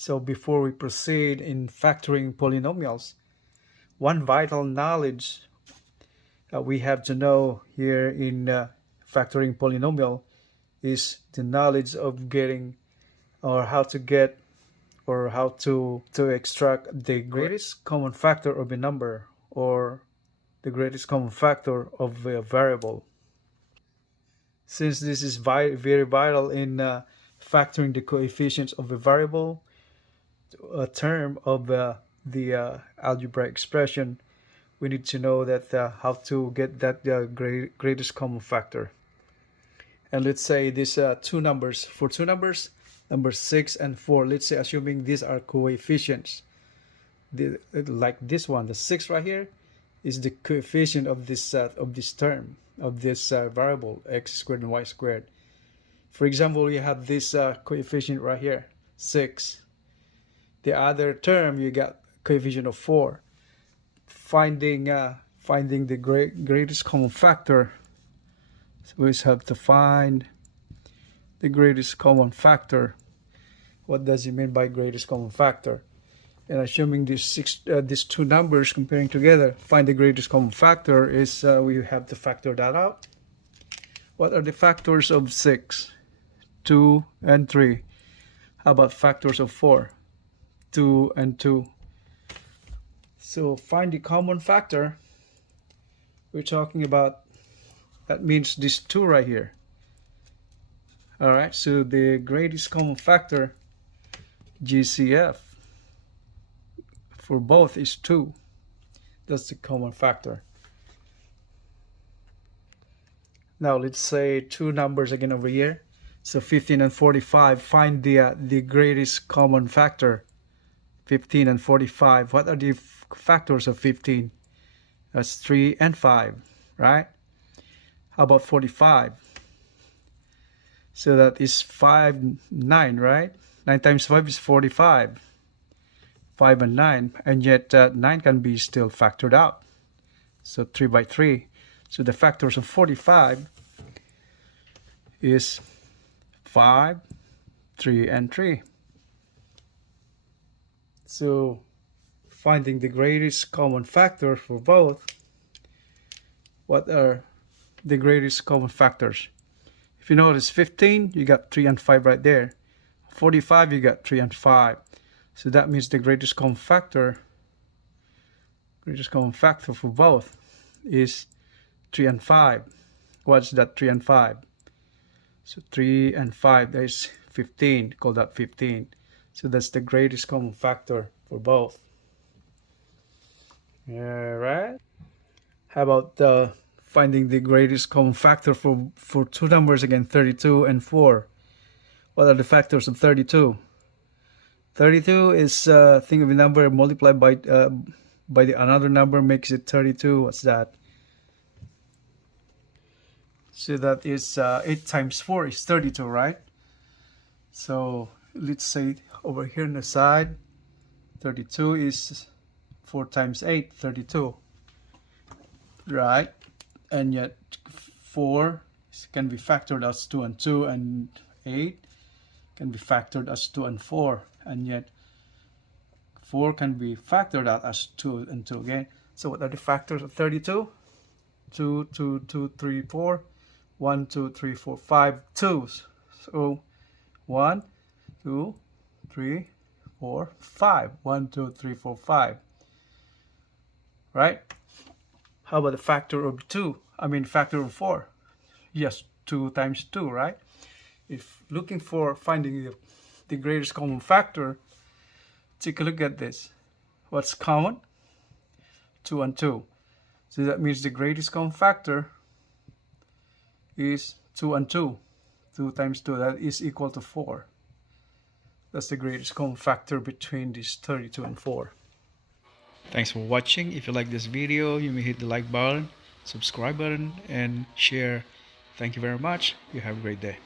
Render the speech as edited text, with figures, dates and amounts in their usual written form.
So before we proceed in factoring polynomials, one vital knowledge we have to know here in factoring polynomial is the knowledge of getting, or how to get, or how to extract the greatest common factor of a number, or the greatest common factor of a variable. Since this is very vital in factoring the coefficients of a variable, a term of the algebraic expression, we need to know that how to get that greatest common factor. And let's say these two numbers, for two numbers, number 6 and 4, let's say assuming these are coefficients, like this one, the 6 right here is the coefficient of this term, of this variable x squared and y squared. For example, you have this coefficient right here, 6. The other term, you got coefficient of 4. Finding the greatest common factor, so we just have to find the greatest common factor. What does it mean by greatest common factor? And assuming these two numbers comparing together, find the greatest common factor is we have to factor that out. What are the factors of 6? 2 and 3. How about factors of 4? 2 and 2. So find the common factor. We're talking about, that means this 2 right here. Alright, so the greatest common factor, GCF, for both is 2. That's the common factor. Now let's say two numbers again over here. So 15 and 45, find the greatest common factor. 15 and 45. What are the factors of 15? That's 3 and 5, right? How about 45? So that is 5, 9, right? 9 times 5 is 45. 5 and 9, and yet 9 can be still factored out. So 3 by 3. So the factors of 45 is 5, 3, and 3. So finding the greatest common factor for both, what are the greatest common factors? If you notice 15, you got 3 and 5 right there. 45, you got 3 and 5. So that means the greatest common factor for both is 3 and 5. What's that 3 and 5? So 3 and 5, that is 15, call that 15. So that's the greatest common factor for both. Alright. How about finding the greatest common factor for two numbers again, 32 and 4? What are the factors of 32? 32 is think of a number multiplied by the another number makes it 32. What's that? So that is 8 times 4 is 32, right? So let's say over here on the side, 32 is 4 times 8, 32, right? And yet 4 can be factored as 2 and 2, and 8 can be factored as 2 and 4, and yet 4 can be factored out as 2 and 2 again. So what are the factors of 32? 2, 2, 2, 3, 4. 1, 2, 3, 4, 5 2s. So 1, 2, 3, 4, 5. 1, 2, 3, 4, 5. Right? How about the factor of 2? I mean factor of 4. Yes, 2 times 2, right? If looking for finding the greatest common factor, take a look at this. What's common? 2 and 2. So that means the greatest common factor is 2 and 2. 2 times 2, that is equal to 4. That's the greatest common factor between these 32 and 4. Thanks for watching. If you like this video, you may hit the like button, subscribe button, and share. Thank you very much. You have a great day.